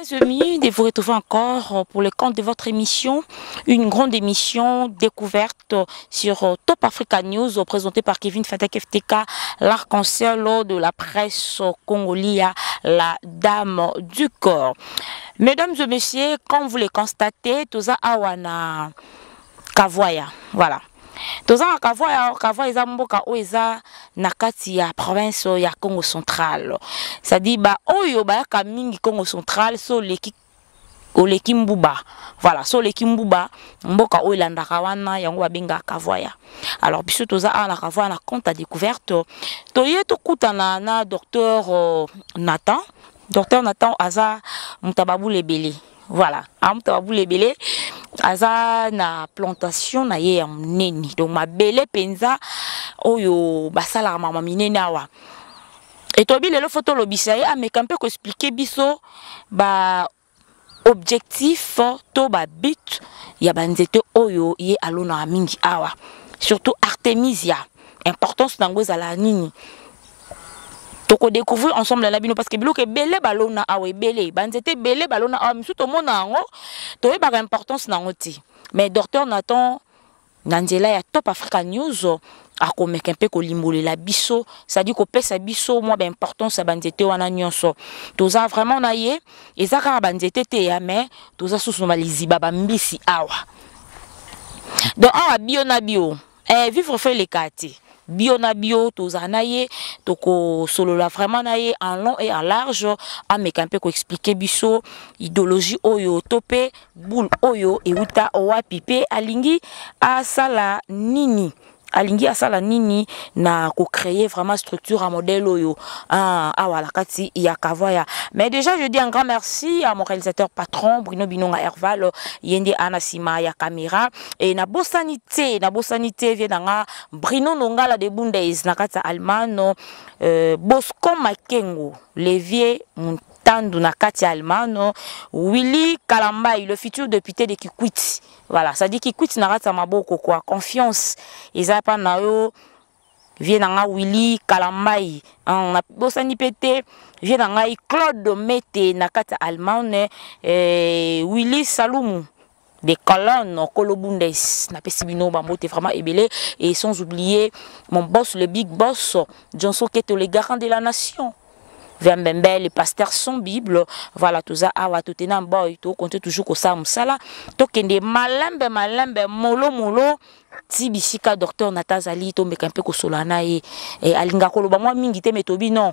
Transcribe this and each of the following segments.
Très ému de vous retrouver encore pour le compte de votre émission, une grande émission découverte sur Top Africa News, présentée par Kevin Fatek FTK, l'arc-en-ciel de la presse congolaise, la dame du corps. Mesdames et messieurs, comme vous le constatez, Toza Awana Kavoya, voilà. Toza Kavoya eza mboka o eza nakati ya province ya Congo central. C'est-à-dire ba oyo ba ka mingi Congo central so leki oleki mbuba. Voilà, so leki mbuba mboka o ilandaka wana yango babenga Kavoya. Alors biso toza na Kavoya na compte à découverte. Toye to kutana na docteur Nathan. Docteur Nathan aza mutababu lebele. Voilà, mutababu lebele. Aza na plantation na ye ya munene. Donc ma belle penza oyo basala mama minene awa. Et tobi lelo photo lobisa ye ameka mpe ko expliquer biso ba objectif to ba but ya banzete oyo ye alona mingi awa. Surtout Artemisia. Importance nango ezala nini? Toko découvrir ensemble la bino parce que biloko belé balona awe belé banzete belé balona awa misu to mona ngo to ba importance nango ti mais docteur Nathan Nanzela ya Top Africa News a komeka mpe ko limbolela biso ça dit ko pesa biso moi ba importance banzete wana nyonso toza vraiment na ye ezaka banzete te ya mais toza susu maliziba ba mbisi awa donc awa bio na bio vivre fait les quartiers bio na bio tozana ye toko solola vraiment na ye en long et en large ameka mpe ko expliquer biso idéologie oyo topé boule oyo euta owapi pe alingi asala nini na ko créer vraiment structure à modèle oyo awala kati ya Kavoya. Mais déjà je dis un grand merci à mon réalisateur patron Bruno Binonga Herval yende anasima ya caméra et na bosanité vient nga Bruno Nongala de Bundes na kati Almano Bosco Makengo Levier Tandu na kati Almano Willy Kalambai le futur député de Kikwit. Voilà, ça dit Kikwit na kati maboko quoi, confiance eza pa na yo vient nga Willy Kalambai na bosani pété vient nga Claude Mete na kati Almano Willy Salumu des colonnes Kolobundes na pesibino bambote vraiment ébélé et sans oublier mon boss le big boss Johnson Keto le garant de la nation. Vembembe, le pasteur son Bible, voilà tout ça, awa tout est en boy, tout compte toujours que ça, msala, tout kende malembe, molo, tibisika docteur Natazali, to meka mpe ko solana et alinga koloba moi mingi te metobi non.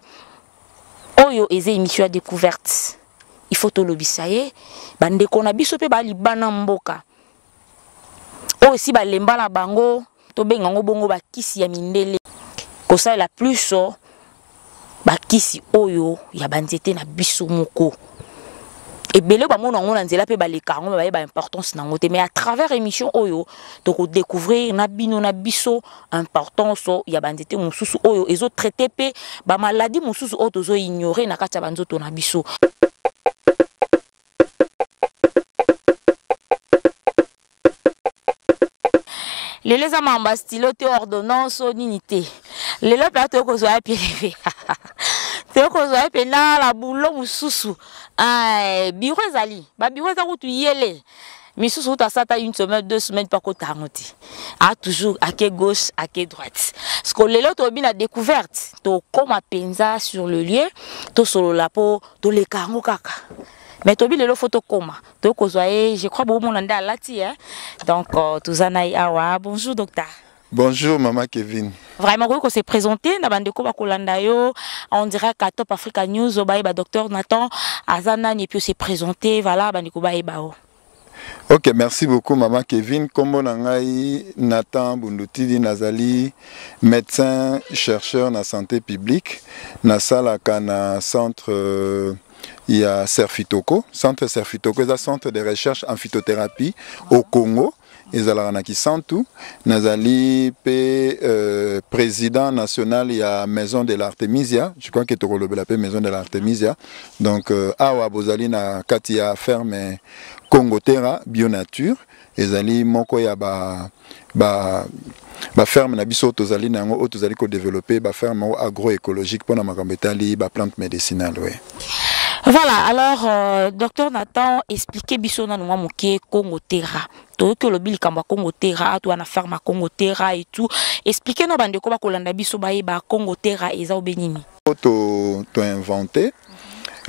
Oyo eze émission à découverte. Il faut to lobisaye, bande ko na biso pe ba libana mboka. O si ba lemba la bango, to benga ngo bongo ba kisi ya mindele. Ko ça la plus bakisi oyo ya banzete na biso moko ebele ba mona ngona nzela pe baleka ngo ba importance nango te mais à travers émission oyo to ko découvrir na bino na biso importance ya banzete mususu oyo ezo traiter pe ba maladie mususu oyo tozo ignorer na kati ya banzoto na biso. Les amamba stylo te ordonnance unité. Les le plateau ko zo apilevé. Te ko zo apena la boulot mususu. Bureau ezali. Ba bureau za kutu yele. Misusu ta sata une semaine, 2 semaines pas ko tangoti. Toujours à quai gauche, à quai droite. Ce que les loto bi na découverte, to comme penza sur le lieu, to solo la po, to le kango kaka. Mais tobi lelo photo koma to kozoye je crois beaucoup mon anda lati hein donc tuzana awa bonjour docteur. Bonjour maman Kevin. Vraiment que c'est présenté na bande ko ba kolanda yo on dirait qu'à Top Africa News ba docteur Nathan azana et puis c'est présenté voilà bande ko ba o. OK, merci beaucoup maman Kevin. Kombo na ngai Nathan Bundutidi Nazali, médecin chercheur na santé publique na sala kana centre il y a Serfitoko, centre Serfitoko, c'est un centre de recherche en phytothérapie au Congo. Ils ont qui Santu, Nazali président national il y a Maison de l'Artemisia, je crois que tu as l'appelé Maison de l'Artemisia. Donc awa bozali na katia ferme Congo Terra Bionature, ezali moko ya ba ferme na biso tozali nango tozali ko développer ba ferme agroécologique pour na makambetali ba plante médicinale ouais. Voilà, alors, docteur Nathan, expliquez biso na nwa moké Congo Terra. To que le bil kamba Congo Terra, to na ferme Congo Terra et tout. Expliquez no bande ko ba kolanda biso ba yeba Congo Terra eza obenini. To inventé,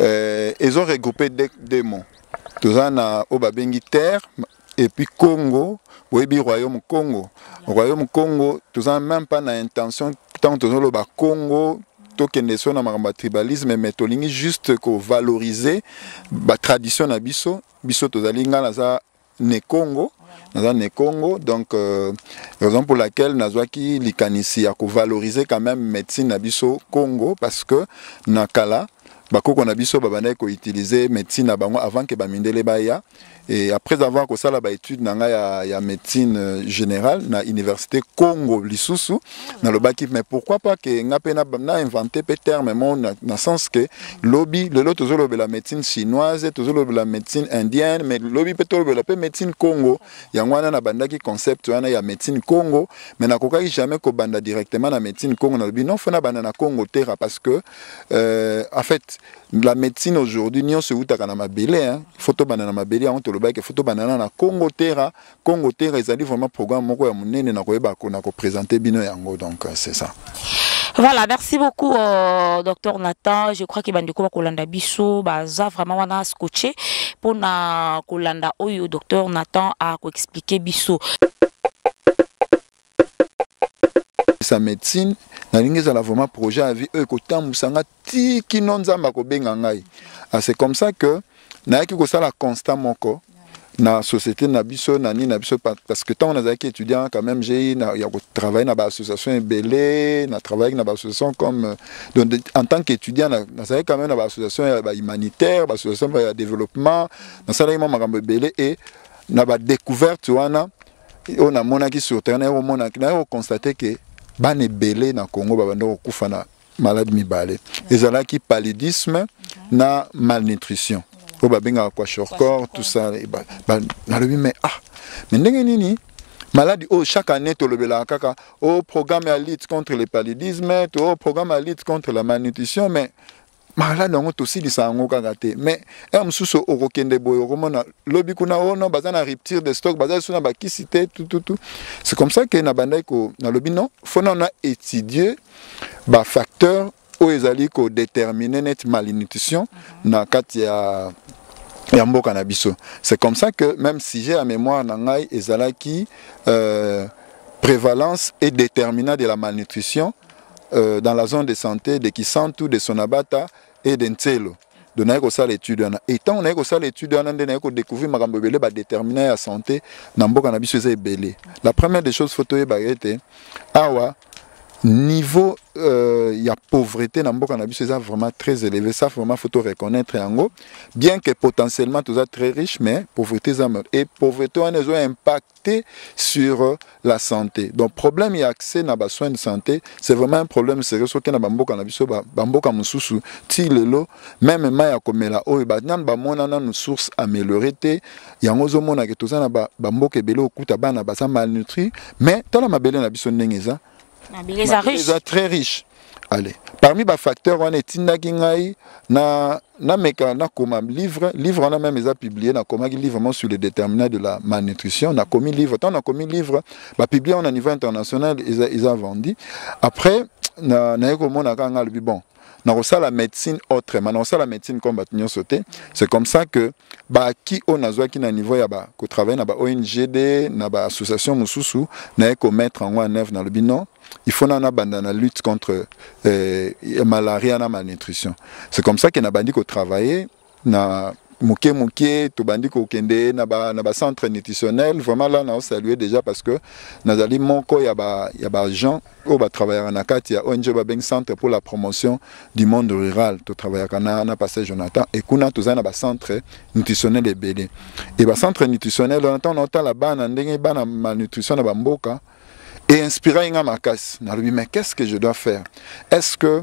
ils ont regroupé des mots. Tout ça na obabengi terre et puis Congo, webi royaume Congo. Royaume Congo, tout ça même pas na intention tant que le ba Congo. Tokende so na maramba tribalisme mais tolingi juste ko valoriser ba tradition na biso tozali nga na za ne Congo donc raison pour laquelle nazwaki likanisi ya ko valoriser quand même médecine na biso Congo parce que na kala bakoko na biso babandaki ko utiliser médecine na bango avant que bamindele baya. Et après avoir fait ça, l'étude ya médecine générale na université Congo Lisusu na le baki, mais pourquoi pas que na inventé pe terme na sens que lobby le lot toujours la médecine chinoise toujours la médecine indienne mais lobby peut la médecine Congo yangwana na bandaki concept wana ya médecine Congo mais na kokaki jamais ko banda directement na médecine Congo na lobby non fona banda na Congo Terra parce que en fait la médecine aujourd'hui n'y se outaka na mabele hein photo banana mabele on te le que photo banana na Congo Terra ils allaient vraiment programme moko ya munene na koyeba ko na ko présenter bino yango donc c'est ça. Voilà, merci beaucoup docteur Nathan. Je crois que bandeko ba kolanda biso baza vraiment wana scotché pour na kolanda oyo docteur Nathan a ko expliquer biso. Sa médecine na lingi za la vraiment projet à vie ekotammusanga ti kinonzamba ko benga ngai. C'est comme ça que na yaki ko sala constat moko na société na biso na ni na biso parce que tant on a étudiant quand même j'ai travaillé dans l'association belé na travaillé dans l'association comme donc en tant qu'étudiant na ça quand même dans l'association humanitaire l'association de développement dans ça là makambo belé et na ba découverte wana on a monaki sur terrain au monaki na constaté que bane belé na Congo ba bando kufa na malade mibale ezalaki paludisme na malnutrition au babinga quoi corps tout ça na lebi mais mais ndenge nini maladie chaque année to lobela kaka programme à lutte contre le paludisme programme à lutte contre la malnutrition mais malade on aussi di sango kaka te mais msuso okokende boyo komona lobi kuna ono bazana rupture de stock bazana suna bakisité tout c'est comme ça que na bandai ko na lobi non faut na étudier ba facteur o ezali ko déterminer net malnutrition na kati ya mboka na biso. C'est comme ça que même si j'ai à mémoire nangai ezalaki prévalence et déterminant de la malnutrition dans la zone de santé de Kisantu, de Sonabata et d'Entselo. Donc on a ça l'étude et tant on a ça l'étude on a découvert makambo belé ba déterminer la santé na mboka na biso eza belé. La première des choses photo ba été awa niveau il y a pauvreté dans mboka na biso c'est vraiment très élevé ça vraiment faut reconnaître yango bien que potentiellement tout ça très riche mais pauvreté et pauvreté on a impacté sur la santé donc problème il y a accès na ba soins de santé c'est vraiment un problème sérieux soki na mboka na biso mboka mususu ti lelo même ma ya komela oyo ba nan ba mona na nos sources améliorées te yango zo mona ke tout ça na ba mboka ebele okuta bana ba malnutri mais tala mabele na biso ndenge eza les très riches. Allez, parmi les facteurs, on est indagingai na meka na koma livre on a même déjà publié na koma livre sur les déterminants de la malnutrition na commis livre tant na commis livre ba publié au niveau international ils ont vendu après na yeko mona kanga le bon na la médecine autrement na la médecine comme batinyo sauté c'est comme ça que ba qui on a qui na niveau ya ba ko travailler na ba ONGD na ba association mususu na yeko mettre en œuvre dans le bilan il faut na banda na lutte contre malaria na malnutrition c'est comme ça que na bandi ko travailler na muke to bandi ko kende na ba centre nutritionnel vraiment là na saluer déjà parce que nazali moko ya ba gens au ba travailler na kati ya ONG ba ben centre pour la promotion du monde rural to travailler na passé Jonathan et kuna to na ba centre nutritionnel ebele et ba centre nutritionnel on entend la bana ndenge bana malnutrition na ba mboka et inspirer un makas na lui mais qu'est-ce que je dois faire est-ce que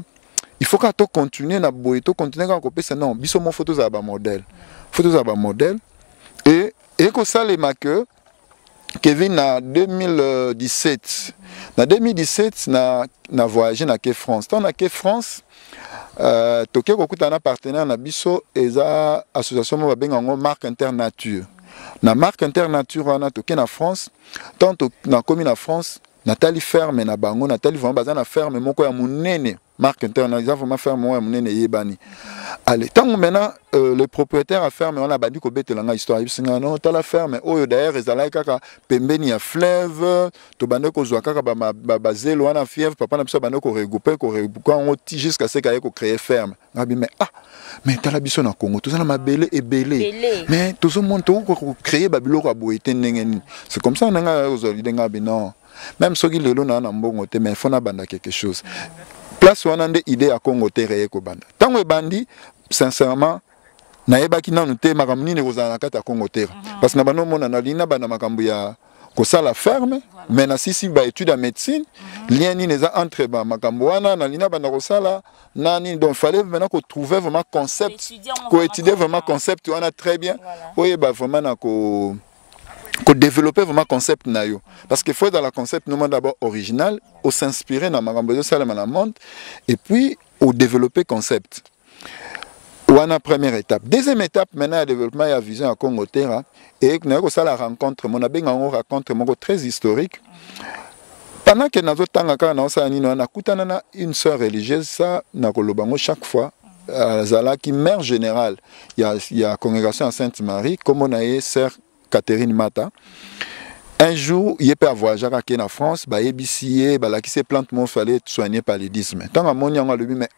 il faut qu'à to continuer na boito continuer quand copé non biso mon photos à ba modèle et que ça les que Kevin en 2017 na 2017 na voyagé na France tant na France toke kokuta na partenaire na biso eza association mo babenga ngo marque Internature. Na marque Internature wana toke na France, tant na komi na France natali ferme na bango natali vraiment baza na ferme moko ya munene marque Internature eza vraiment ferme moko ya munene yebani. Allez, tant maintenant le propriétaire a ferme on a bandi ko betelanga histoire bisinga non ta la ferme oyo d'ailleurs ezala kaka pembeni ya fleuve to bande ko zwa kaka ba zelo wana fièvre papa na biso bande ko regrouper on ti jusqu'à ce qu'il ko créer ferme ngabi mais ta la biso na Congo tout ça na mabele ebele mais tout ce monde to ko créer ba biloko aboité ndengeni c'est comme ça nga ozoli ngabi non même soki lelo na mbongo te mais faut na banda quelque chose place wana nde idée ya Congo te reye ko banda tango bandi sincèrement naebaki nanu te makambo nini kozala na kati ya Congo terre parce que na bano mona na lina bana makambo ya kosala ferme mais na sisi ba étude ya médecine lien nini eza entre ba makambo wana na lina bana kosala nani donc fallait maintenant qu'on trouver vraiment concept ko étudier vraiment concept wana très bien oye ba vraiment na ko développer vraiment concept na yo parce qu'il faut dans la concept nous d'abord original au s'inspirer dans makambo de salama na monde et puis au développer concept. Wana première étape. Deuxième étape, maintenant, le développement et la vision à Congo Terra. Et nous avons la rencontre, mon abbé, on rencontre très historique. Pendant que nous avons une sœur religieuse, ça, nous avons chaque fois, Zala qui mère générale, il y a la congrégation à Sainte-Marie, comme on a eu sœur Catherine Mata. Un jour, il peut avoir voyagé en France, il qui s'est planté, il fallait soigner paludisme. Tant que mon a lui mais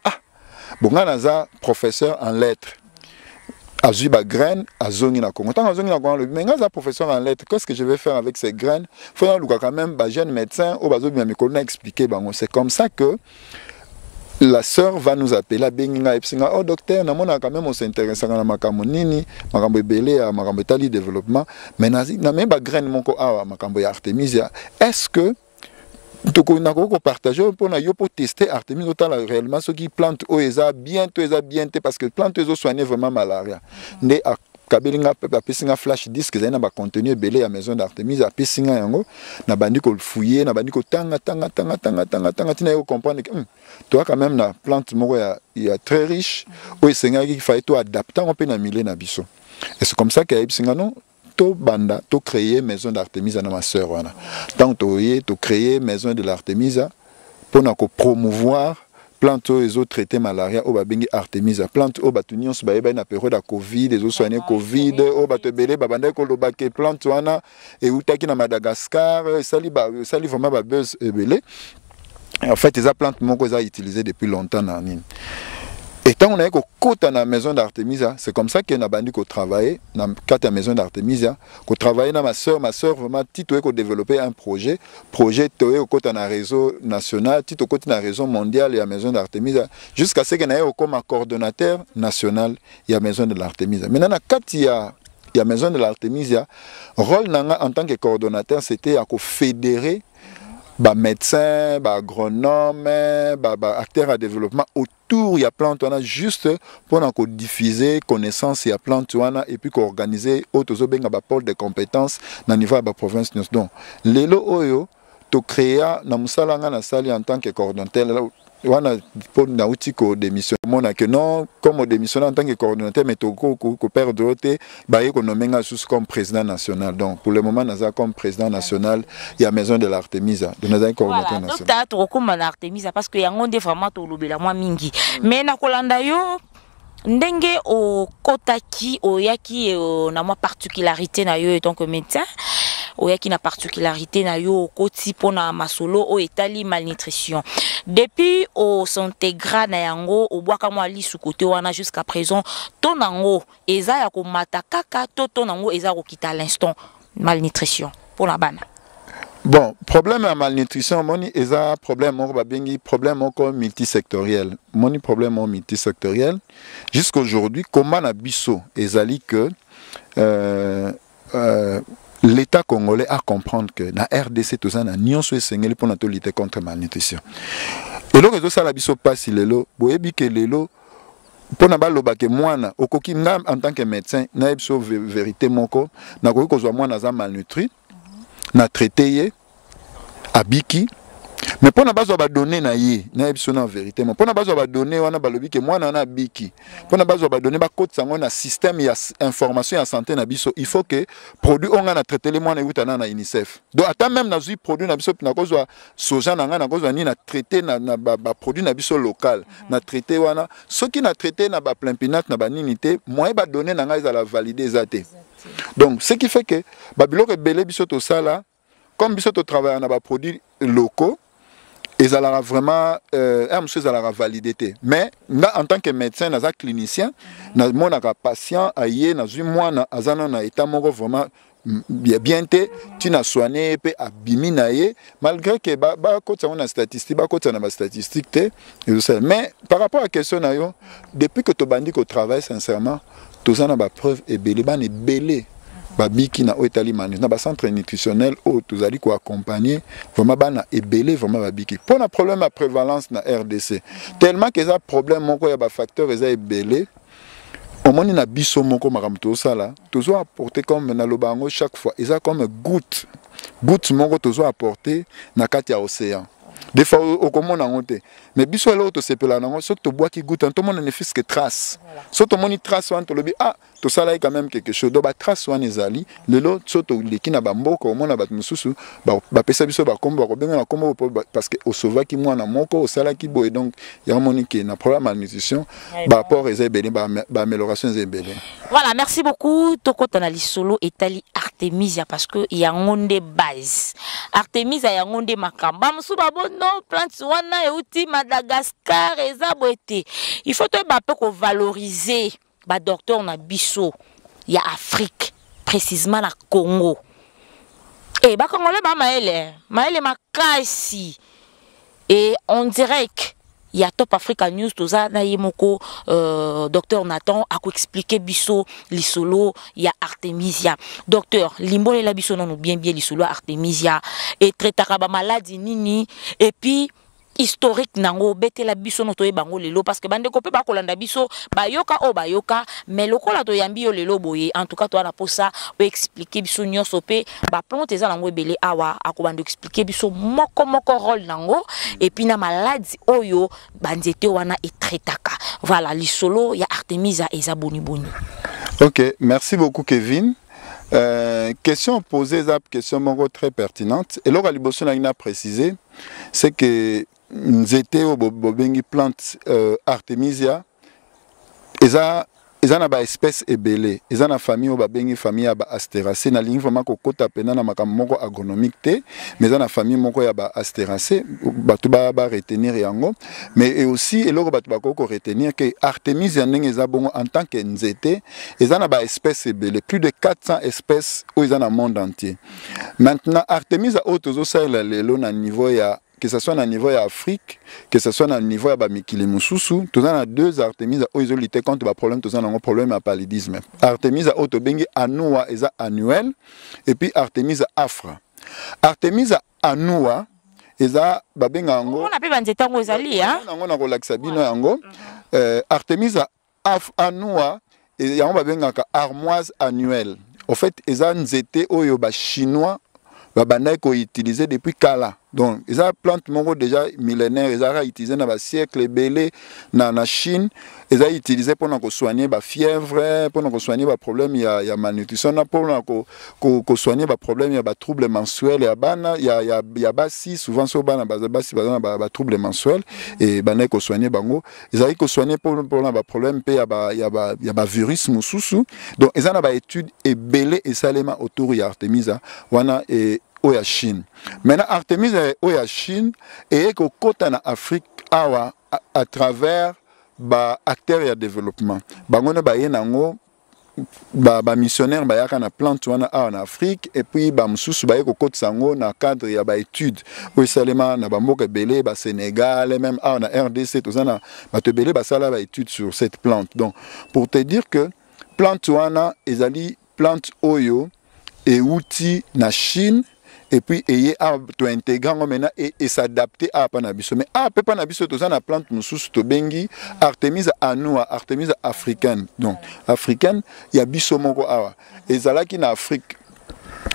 bon, naza professeur en lettres. Azui ba graine, azongi na Congo. Tant azongi na Congo, mais naza professeur en lettres. Qu'est-ce que je vais faire avec ces graines? Faut quand même ba jeune médecin au bazo bien me connaître expliquer bango. C'est comme ça que la sœur va nous appeler à Benginga Epsinga. Oh docteur, na mona quand même on s'intéresse à la makambo nini, makambo belé à makambo tali développement. Mais na même ba graine moko awa makambo ya Artemisia. Est-ce que donc on a partagé pour tester Artemisia réellement ce qui plante au eza bien parce que plante aux soigner vraiment malaria. Né à Kabelinga pesinga flash disque na ba contenu belé à maison d'Artemisia pesinga yango na bandi ko fouiller na bandi ko tanga tina yo comprendre que toi quand même na plante moko ya très riche au senga qui fallait to adapter on peut na milieu na biso. Et c'est comme ça que pesinga non to banda to créer maison d'Artemisia na ma sœur wana tant to créer maison de l'Artemisia pour na ko promouvoir plante les autres traités malaria au babengi Artemisia plante au batunion se baeba na période de Covid les autres soigner Covid au batebele babanda ko lobake plante wana et utaki na Madagascar sali vraiment ba buzz ebele en fait les plantes moko za utilisé depuis longtemps na nini. Et tant on a côté la maison d'Artemisia, c'est comme ça qu'on a bandu qu'on travaille dans la maison d'Artemisia, qu'on travaille dans ma soeur vraiment tito qu'on développer un projet toé au côté d'un réseau national, tito côté d'un réseau mondial et la maison d'Artemisia, jusqu'à ce qu'on ait comme un coordonnateur national et la maison de l'Artemisia. Maintenant quand il y a maison de l'Artemisia, rôle nanga en tant que coordonnateur c'était à fédérer bah médecins, bah agronomes, bah acteurs à développement autour il y a plante wana juste pour qu'on diffuser connaissance il y a plante wana et puis qu'on organiser autres benga ba pôle de compétences na niveau de la province donc lelo oyo to créer na musala nga na sali en tant que coordonnateur wana pour na outil ko démission mona que non comme démission en tant que coordonnateur mais to ko perdre d'autre ba économiquement sous comme président national donc pour le moment naza comme président national il y a maison de l'Artemisia de naza coordonnateur national donc to comme l'Artemisia parce que yango nde vraiment to lobela moi mingi mais na kolanda yo ndenge o kotaki o yaki na moi particularité na yo en tant que médecin oyaki na particularité na yo koti pona masolo o etali malnutrition depuis o s'intégra na yango o bwaka mwa lisu côté wana jusqu'à présent tonango eza ya ko mata kaka tonango eza ko kita l'instant malnutrition pour la bana. Bon, problème à malnutrition, moni eza problème on va bengi problème encore multisectoriel. Moni problème multisectoriel. Jusqu'aujourd'hui, comment na biso ezali que l'État congolais a comprendre que la RDC tout ça na nyonso esengeli pour lutter contre malnutrition. Et donc ça la biso passe lelo, boyebi que lelo pour na baloba ke mwana okoki ngam en tant que médecin na biso vérité moko na ko kozwa mwana za malnutri na traité ye abiki Mais pour ne pas avoir donné na ye, na biso na vérité. Pour ne pas avoir donné wana balobi que moi na biki. Pour ne pas avoir donné ba code sango na système ya information ya santé na biso, il faut que produit on a traité les mois na utana na UNICEF. Donc attends même na zui produit na biso na kozwa soja na kozwa ni na traité na ba produit na biso local, na traité wana, ce qui na traité na ba plein pinat na ba ninité, moi ba donné na nga la valider zaté. Donc ce qui fait que ba biloko belé biso to sala comme biso to travailler na ba produits locaux. Ils allaient vraiment validé. Mais en tant que médecin, un clinicien, mon patient a eu un état vraiment bien tu n'as soigné et abîmé malgré que quand on a statistique mais par rapport à la question depuis que tu bandit au travail sincèrement tout ça n'a preuve et belé babiki na otali manu na ba centre nutritionnel o tozali ko accompagner vraiment bana ebelé vraiment babiki pour un problème à prévalence na RDC tellement que ça problème moko ya ba facteur eza ebelé au moins na biso moko makamto sala tozo apporter comme na lobango chaque fois eza comme goutte moko tozo apporter na kati ya océan des fois au comment on a mais biso l'autre c'est pela nango so to bois qui goûte tout le monde ne fait que trace so to moni trace on to lobi ah to ça là quand même quelque chose do ba trace on ezali le lot so to leki na bamboko au monde ba mususu ba pesa biso ba kombo ko benga na kombo parce que au sauva ki mwana moko au sala ki boy donc il y a moni qui na problème malnutrition ba rapport ezebele ba amélioration ezebele. Voilà, merci beaucoup toko tana lisolo etali Artemisia parce que il y a ngonde base Artemisia ya ngonde makamba musuba bono plante wana euti Madagascar eza boete il faut te ba peu valoriser ba docteur na biso ya Afrique précisément na Congo et ba congolais ba maele makasi et on dirait que il y a Top Africa News tout ça na yemoko docteur Nathan a expliqué biso lisolo il y a Artemisia docteur limbole la biso non bien lisolo Artemisia et traitera ba maladie nini et puis historique nango bete la biso no toye bango lelo parce que bande ko pe ba kolanda biso bayoka o bayoka mais lokola to yambi yo lelo boye en tout cas to na posa o expliquer biso nyonso pe ba plante za nango ebele awa akobanda expliquer biso moko rôle nango et puis na maladie oyo banzete wana etretaka voilà lisolo ya Artemisia eza boni. OK, merci beaucoup Kevin. Question posée, question très pertinente. Et là, liboso na précisé, c'est que nous étions au bobengi plante Artemisia, ils ont une espèce ébélée, ils ont une famille au babengi famille à Astéracée, na ligne vraiment kokota pena na makamoko agronomique te, mais ils ont une famille moko ya ba Astéracée, batu ba retenir yango, mais aussi et loko batu ba ko retenir que Artemisia ndenge za bongo en tant que nzete, ils ont une espèce ébélée, plus de 400 espèces où ils ont dans le monde entier. Maintenant Artemisia autozo ça lelo na niveau ya que ce soit au niveau d'Afrique, que ce soit au niveau de Mikili Mususu, tout ça, deux Artemisia où ils ont lutté contre le problème, tout ça, un problème à paludisme. Artemisia autobengi anua est annuel, et puis Artemisia afra. Artemisia anua est babenga ango. On appelle banzeta ngo ezali hein. On a relaxé bino ango. Artemisia anua et yango babenga ka armoise annuelle. En fait, eza nzete oyo ba chinois ba ko utilisé depuis kala. Donc, ils ont plante mongo déjà millénaire, ils ont utilisé dans le siècle belé na Chine, ils ont utilisé pour soigner la fièvre, pour soigner les problèmes il y a malnutrition, pour soigner les problèmes il y a troubles menstruels, il y a bassi souvent sur bana bassi ba troubles menstruels et bana ko soigner bango, ils ont soigner pour les problèmes il y a virus mususu. Donc, ils ont des études et belé et salema autour de Artemisia wana et oya Chine. Maintenant Artemisia oya Chine et ko kota na Afrique awa à travers ba acteurs ya développement. Bangono ba yenango ba missionnaire ba yaka na plante wana en Afrique et puis ba mususu ba ko kota sango na cadre ya ba étude o salema na ba mboka belé ba Sénégal et même en RDC tout ça na ba te belé ba sala ba étude sur cette plante. Donc pour te dire que plante wana ezali plante oyo et outil na Chine et puis et to intégrer maintenant et s'adapter à panabiso mais à panabiso to ça na plante mususu to bengi Artemisia annua Artemisia africaine donc africaine il y a biso moko awa ezalaki na Afrique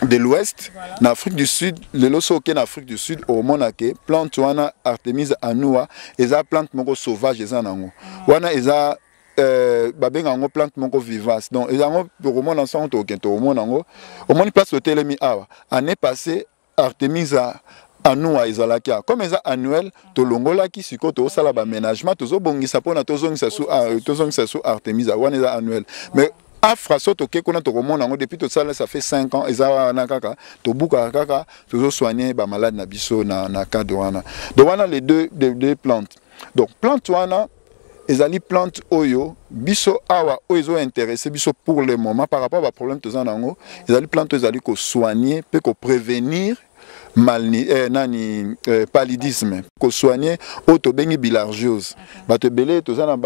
de l'Ouest, en Afrique du Sud, le loso en Afrique du Sud, au monake, plante wana Artemisia annua, eza plante moko sauvage eza nango. Wana eza babenga ngo plante moko vivace. Donc eza ngo pour mon ensemble to kento au monango. Au mon place hôtel mi awa. Année passée Artemisia annua ezalakia. Comme eza annuel, to longola ki siko to sala ba ménagement, to zo bongisa pona to zongisa su Artemisia. Wana eza annuel. Mais Afra soto ke kona to komona ngo depuis to ça fait 5 ans eza na kaka to buka kaka to soigner ba malade na biso na cas de wana. Donc wana les deux plantes. Donc plante wana ezali plante oyo biso awa oyo intéressé biso pour le moment par rapport à problème to zanango ezali plante ezali ko soigner peut ko prévenir paludisme, ko soigner autobengi bilharziose. Ba te belé to zana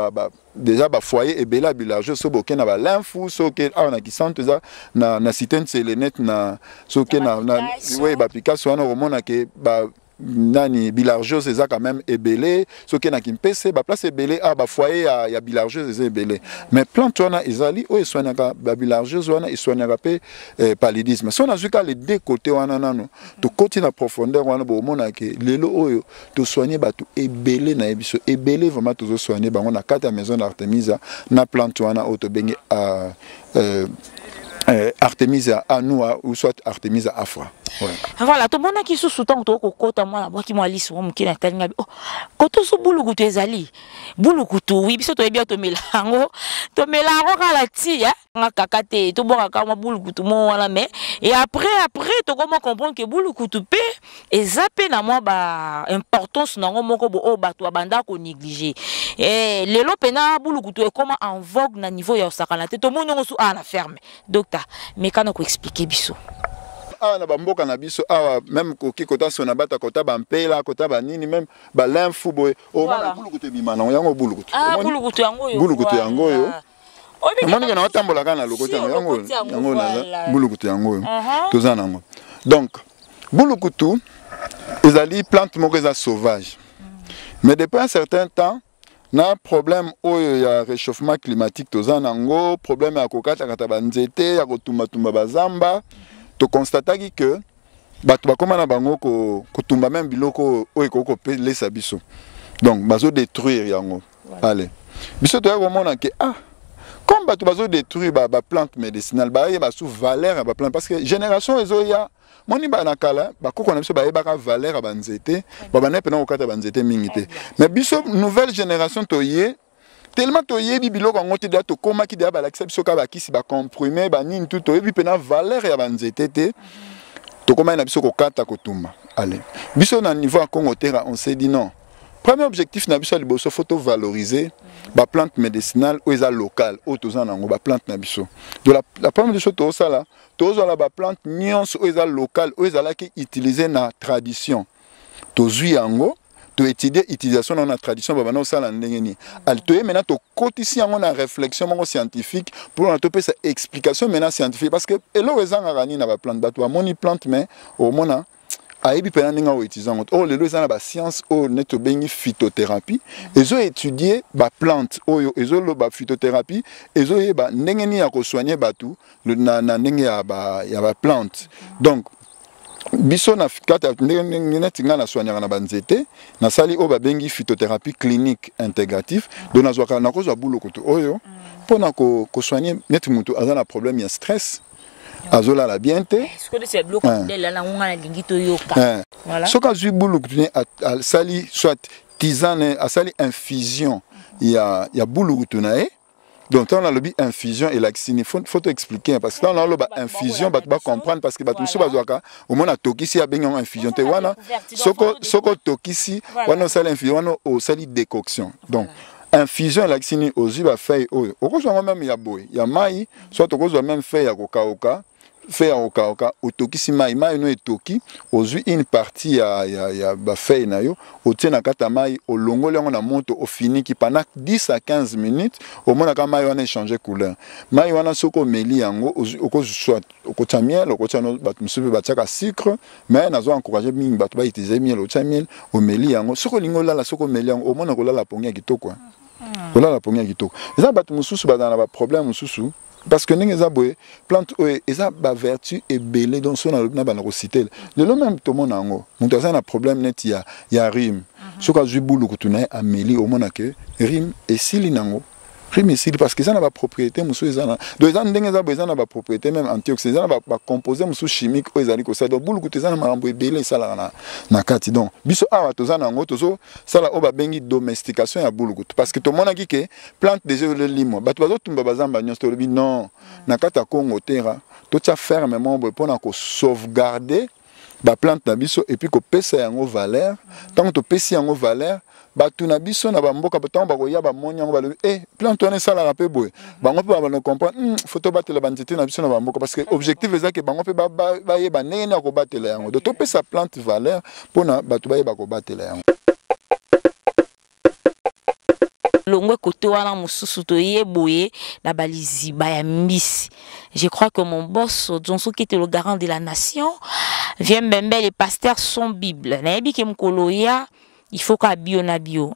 déjà ba foyer et bela bilharziose so boke na ba lymphe so ke na ki sante za na citerne sélénette na so ke na ouais ba Picasso na romona ke ba nani bilharziose eza quand même ebelé so ke na kimpese ba place ebelé ba foyer ya bilharziose eza ebelé mais plante wana ezali o soignaka ba bilharziose wana soignaka pe paludisme so na zuka les deux côtés wana nano to koti na profondeur wana bo mona ke lelo oyo to soigner ba to ebelé na biso ebelé vraiment to soigner bango na kata maison d'Artemisia na plante wana o to bengi Artemisia annua ou soit Artemisia afra. Ouais. Voilà, tout le monde qui sous sous-temps to ko kota moi ba ki moi liso mo ki na talinga oh koto so bulukutu ezali bulukutu oui biso to ebia to melango kala ti ya ngaka te to boka ka mo bulukutu mo wala mais et après to comment comprendre que bulukutu pe ezape na moi ba importance nango moko bo o bato banda ko négliger et lelo pena bulukutu e comment en vogue na niveau ya osakana te to monongo su na ferme docteur mais kana ko expliquer biso na bamboka na biso awa même koki kota sona bata kota bampela kota banini même ba lymphe boy o mana bulukutu bimana yango bulukutu bulukutu yango yo moni na otambola kana lokota yango na bulukutu yango toza nango donc bulukutu ezali plante moko eza sauvage mais depuis un certain temps na problème oyo ya réchauffement climatique toza nango problème ya kokata kata banzete ya kotumba bazamba to constataki que bato bakoma na bango ko tumba même biloko oyo ko pelesa biso donc bazo détruire yango allez biso to komona ke comme bato bazo détruire ba plante médicinale ba ye ba sous valeur ba plante parce que génération ezoya moni ba nakala ba koko na biso ba yebaka valeur ba nzete ba bana pena okata ba nzete mingi te mais biso nouvelle génération to ye tellement to yebi biloko ngote da to koma ki da ba lakisa biso ka ba kisi ba comprimer ba nini tout to yebi pena valeur ya ba nzete te to koma na biso ko kata ko tumba allez biso na niveau à Congo terra on s'est dit non premier objectif na biso liboso photo valoriser ba plante médicinale ou eza local o to zanango ba plante na biso de la première des choses to ça là to zo la ba plante nyonso o eza local o eza la ki utiliser na tradition to zui yango to étudier utilisation dans la tradition babana osala ndenge ni altoye maintenant to kotisi yango na réflexion moko scientifique pour na to pesa explication maintenant scientifique parce que elo ezanga rani na ba plante bato amoni plante mais au mona ayebi pena ndenge o utiliser yango o lelo ezana ba science o neto bengi phytothérapie ezo étudier ba plante oyo ezo lo ba phytothérapie ezo yeba ndenge ni ya ko soigner batu na ndenge ya ba plante donc biso na kata ndenge na soignaka na banzete na sali o babengi phytothérapie clinique intégrative do na zwaka na kozwa bulukutu oyo pona ko soigner neti mutu azana problème ya stress azola la bien te soka zwi bulukutu ne sali soit tisane asali infusion ya bulukutu na e donc on a le infusion et l'axine faut expliquer parce que on a le infusion bah tu vas comprendre parce que bah tout ça bazoaka au moins na tokisi ya benga infusion te wana soko tokisi wana sali infusion wana au sali décoction donc infusion l'axine aux ba feuille oyo okozwa même ya boy ya mai soit okozwa même feuille ya kokaoka faire au kaoka otokisi mai no etoki ozui une partie ya ba feuille na yo otina kata mai olongoli yango na moto ofiniki pendant 10 à 15 minutes au moins ka mai wana changer couleur mai wana soko meli yango okozu soit okota miel okota no bat msupe bataka sucre mais nazo encourager mingi bat ba utiliser miel okota miel o meli yango soko lingola la soko meli yango au moins ko la pongia kitoko kola la pongia kitoko eza bat mususu bazana ba problème mususu parce que les plantes ont ba vertu et belé dans son na banocité le même tout mon ango mon un problème net il y a rime ce que je boulou que tu n'as amélie au moins que rime et sili nango rime et sili parce que ça n'a pas propriété monsieur ça na deux ans dengue ça besoin n'a propriété même antioxydant ba composé monsieur chimique aux ali ko ça do boulou que tu ça na mambo belé ça là na kati donc biso awa to ça nango tozo ça la oba bengi domestication ya boulou parce que tout monde a dit que plante déjà le limo ba to bazo tumba bazamba nyos to non na kata Congo terra tout ça fermement pour sauvegarder la plante na biso et puis ko pesa yango valeur tant to pesi yango valeur ba tuna biso na ba mboka tant ba ko ya ba monya ngo ba plante on ça la rapé boy bango pe ba no comprendre photo batela bandité na biso na ba mboka parce que objectif est que bango pe ba ye ba nene ko batela yango to pesa plante valeur pona ba to ba ye ba ko batela yango longwe koto wana mususu to yeboye na balizi ba ya mbisi. Je crois que mon boss Johnson qui était le garant de la nation vient même les pasteurs sont bible na yebi ke mkoloya il faut ka bio na bio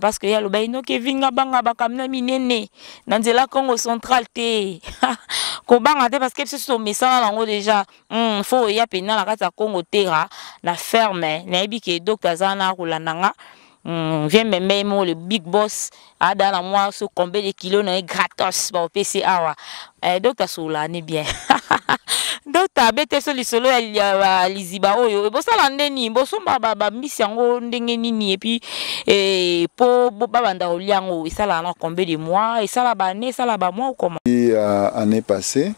parce que ya lo baino ke vinga banga bakamna minene na nzela Congo central te ko banga te parce que c'est son message lango déjà faut ya pena la kata Congo terra la ferme na yebi ke docteur Zana Rolandanga vient même le big boss a dans la mois ce combien de kilos na gratos ba PCA donc ta sola ne bien donc ta bete so li solo ya liziba oyo bo sala ndeni bo so ba mbisi yango ndenge nini et puis po ba banda oliango sala na combien de mois et sala ba ne sala ba mois ou comment année passée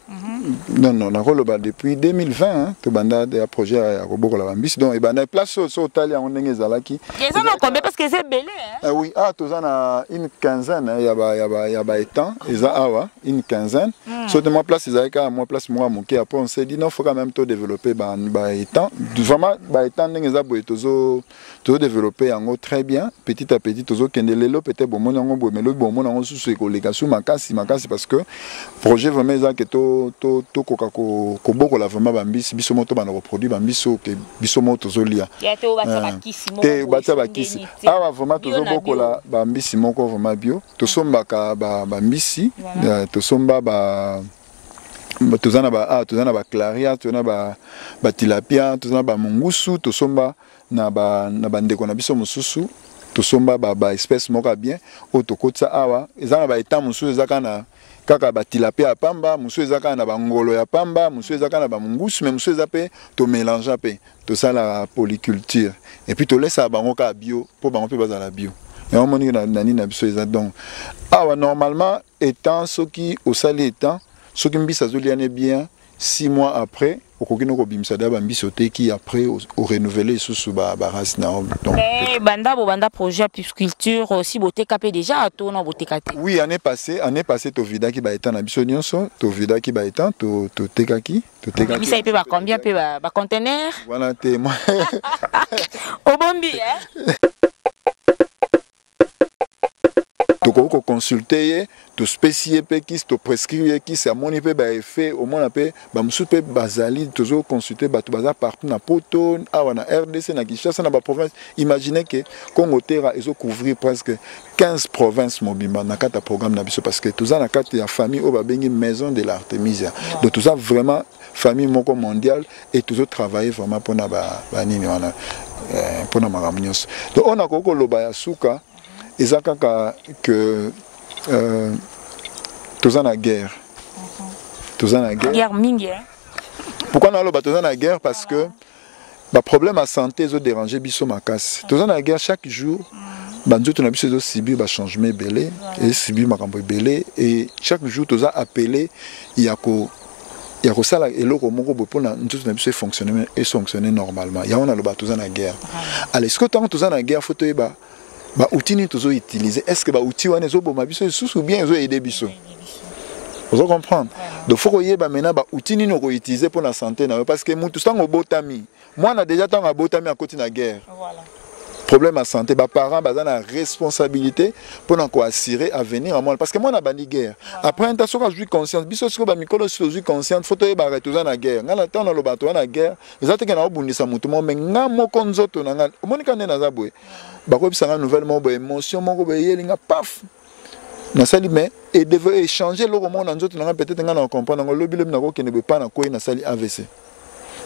non na koloba depuis 2020 to banda de projet ya koboko la mbisi donc e banda place so tali yango ndenge ezalaki ils ont combien parce que c'est belé oui tozana une quinzaine ya ba étant eza awa une quinzaine so de moi place ezalaka moi place moi moké après on s'est dit non faut quand même tout développer ba étant vraiment ba étant ndenge za boye tozo développer yango très bien petit à petit tozo kendelelo peut-être bon mon yango bo mais le bon mon yango sous écolégation makasi parce que projet vraiment eza que to koka ko boko la vraiment bambisi biso moto bana reproduire bambiso ke biso moto zolia te batsa bakisi awa vraiment tozo boko la bambisi moko vraiment bio to sombaka bambisi to somba tozana ba claria tozana ba tilapia tozana ba mungusu to somba na bandeko na biso mususu to somba ba espèce moko bien o to kotsa awa ezana ba état mususu ezaka na kaka ba tilapia ya pamba mususu ezaka na ba ngolo ya pamba mususu ezaka na ba mungusu mais mususu ezape to mélanger pe to sala polyculture et puis to laisse bango ka bio po bango pe bazala bio et on moni na nani na biso eza donc awa normalement étant ce qui au sali étant ce qui mbisa zoliane bien 6 mois après au kokino ko bimisa da bambiso te qui après au renouveler sous ba race na donc banda projet apiculture aussi boté capé déjà to na boté kate oui année passée to vida ki ba étant na biso nyonso to vida ki ba étant to tekaki bisa pe ba combien pe ba conteneur voilà te moi au bombi to consulter to spécifier pe qui to prescrire qui c'est amoni pe ba effet au moins pe ba musu pe bazali tozo consulter ba to baza partout na poto awa na RDC na Kinshasa na ba province imaginez que Congo terra ezo couvrir presque 15 provinces mobimba na kata programme na biso parce que toza na kata ya famille o ba bengi maison de l'Artemisia donc toza vraiment famille moko mondiale et tozo travailler vraiment pour na ba nini wana pour na maramnyos donc on a koko loba ya suka ezakaka que tous en guerre. Guerre mingi. Pourquoi on a tous en guerre? Parce que le problème à santé est dérangé biso makas. Tous en guerre chaque jour. Banjo tu n'as pas besoin de subir un changement belé et subir ma campagne belé et chaque jour tous a appelé il y a ça là et l'autre mot pour na tout n'a pas fonctionner normalement. Il y a on a le tous en guerre. Alors est-ce que tant tous en guerre faut te ba outil ni tozo utiliser est-ce que ba outil wana zo boma biso sous ou bien zo aider biso vous comprendre donc faut que ba mena ba outil ni no ko utiliser pour la santé na parce que mutu sango botami moi na déjà tant botami à côté na guerre voilà problème à santé ba parents ba na responsabilité pour na ko assurer avenir à moi parce que moi na bandi guerre après un taso ka jouir conscience biso siko ba mikolo siko jouir conscience faut to ba retourner na guerre ngala tant na lo bato na guerre ezate ke na obundisa mutu mo mais ngamo konzoto na ngal omonika ne na zabwe bakobisanga nouvellement ba émotion moko ba yelinga paf nasali mais et devait échanger le roman dans d'autres peut-être ngana comprendre le lobby na ko ne peut pas na ko nasali AVC.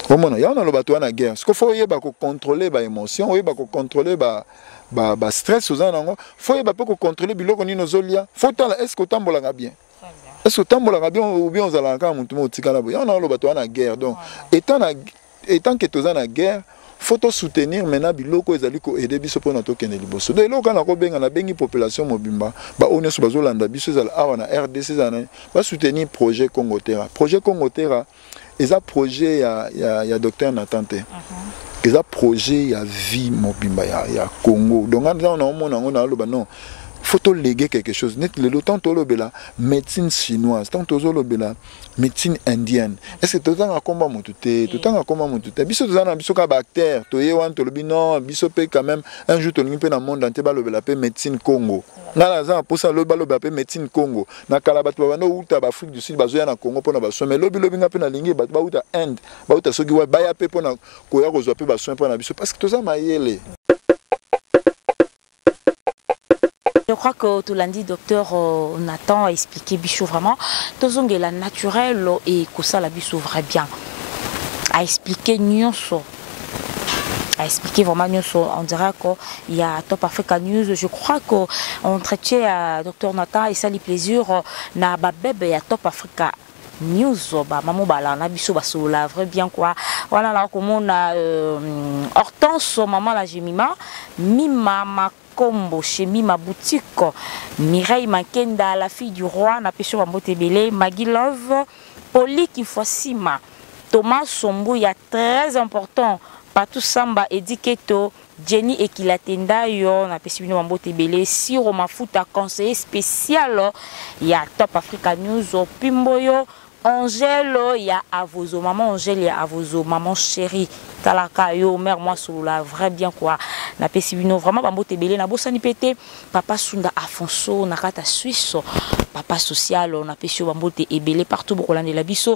Comment ya na lo bato na guerre. Ce qu'il faut yeba ko contrôler ba émotion, yeba ko contrôler ba stress aux anango, faut yeba ko contrôler biloko ni nozolia. Faut tala est-ce que tambola bien. Est-ce que tambola bien ou bien ozala ka muntu mo tikala bo. Ya na lo bato na guerre. Donc étant que toza na guerre, faut soutenir maintenant biloko ezali ko aider biso pona to kene liboso. De loko na ko benga na bengi population mobimba, ba oneso bazolanda biso ezala awa na RDC zana, ba soutenir projet Congo Terra. Projet Congo Terra ils ont projet ya docteur Natante. Ils ont projet ya vie mobimba ya Congo. Donc on a non faut léguer quelque chose. Net le temps to lobela médecine chinoise, tant to lobela médecine indienne. Est-ce que tout en combat moutouté, tout en combat moutouté. Biso to na biso ka bactère, to yewan to lobi non, biso pe quand même un jour to ngi pe na monde entier ba lobela pe médecine Congo. Na la za pour ça loba loba pe médecine Congo. Na kala batu ba no uta ba Afrique du Sud bazoya na Congo pona ba soin mais lobi nga pe na lingi ba uta Inde, ba uta soki wa ba ya pe pona ko ya ko zo pe ba soin pona biso parce que to za mayele. Je crois que tout lundi, docteur Nathan a expliqué Bichou vraiment. Tout ce qui est naturel et que ça la Bichou vrai bien. A expliqué Nyonso. A expliqué vraiment Nyonso. On dirait qu'il y a Top Africa News. Je crois qu'on traitait à docteur Nathan et ça lui plaisir. Na babebe il y a Top Africa News. Maman bala na Bichou basola vrai bien quoi. Voilà là comme on a Hortense maman la Jemima Mima Combo chez Mima Boutique, Mireille Makenda, la fille du roi, Napesho Bambotebele, Maggie Love, Poli Kifosima, Thomas Sombo, il y a très important, Patou Samba, Ediketo, Jenny Ekilatenda, yo, Napesho Bambotebele, Siro Mafuta, conseiller spécial, il y a Top Africa News, Pimboyo, Angèle, il y a Avozo, maman Angèle, il y a Avozo, maman chérie, Talaka, yo, mère, moi, sous la vrai bien quoi. Na pesibino vraiment bambo tebele na bosani pété papa Sunda Afonso na kata Suisse papa social na pesio bambo te ebele partout bokolande la biso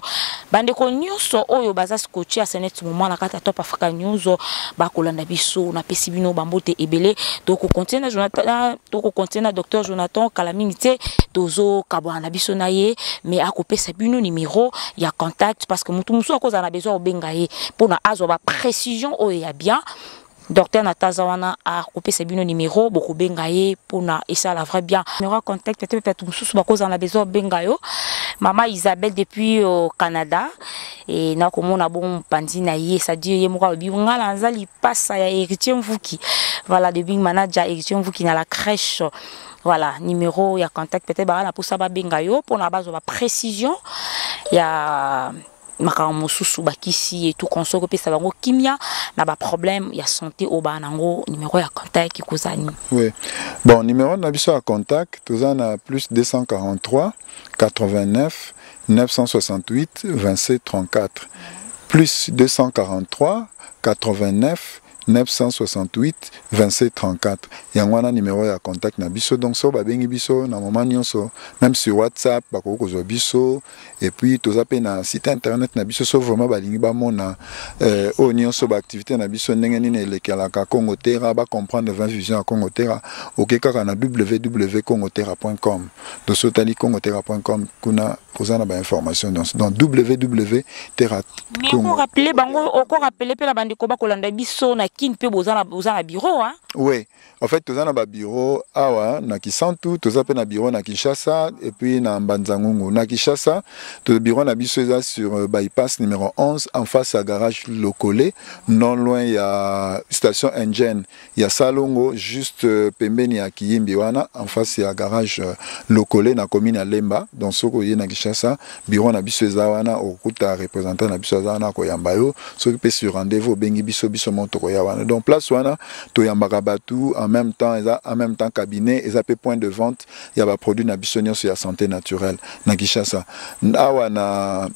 bande ko nyonso oyo baza scotché à senet moment na kata Top Africa News bakolanda biso na pesibino bambo te ebele donc continuer Jonathan donc continuer docteur Jonathan Kalamingite tozo kabwana biso na ye mais akopesa bino numéro ya contact parce que mutu muso akoza na besoin obengaye pour na azo ba précision oyo ya bien. Docteur Natazawana a coupé ses bino numéro, beaucoup bengaye pour na et ça la vrai bien. Numéro contact peut-être sous cause en a besoin bengayo. Maman Isabelle depuis au Canada et na comme on a bon pandina yé ça dit yé moi bi ngala nzali passe ya héritier mvuki. Voilà de big manager héritier mvuki na la crèche. Voilà, numéro ya contact peut-être ba na pour ça ba bengayo pour na base de précision. Il y a makambo susu bakisi et tout konso ko pesa bango kimia na ba problème ya santé au banango numéro ya contact kozani. Oui. Bon, numéro na biso ya contact tozana plus 243 89 968 27 34 plus 243 89 968 27 34. Yangwana numéro ya contact na biso donc so ba bengi biso na moment nyonso même sur WhatsApp ba ko zo biso et puis tozape na site internet na biso so vraiment ba lingi ba mona o nyonso ba activité na biso ndenge nini elekela ka Congo Terra ba comprendre 20 vision à Congo Terra okeka na www.congoterra.com donc so tali congoterra.com kuna posana ba information donc www.terra. Mais on rappeler bango encore rappeler pe la bande ko ba kolanda biso na kin pe bozana bureau hein. Oui, en fait, tous na bureau awa na Kisantu, tous na bureau na Kinshasa et puis na Mbanzangungu. Na Kinshasa, le bureau na biso sur bypass numéro 11 en face à garage Lokole, non loin il y a station Engine, il y a Salongo juste pembeni ya Kiyimbi wana en face il y a garage Lokole na commune ya Lemba. Donc soko ye na Kinshasa, bureau na biso wana okuta représentant na biso wana ko yambayo, soko pe sur rendez-vous bengi biso monto ko ya wana. Donc place wana to yambaka batu en même temps cabinet et ça peut point de vente il y a ba produit na bisonio sur la santé naturelle na Kinshasa awa na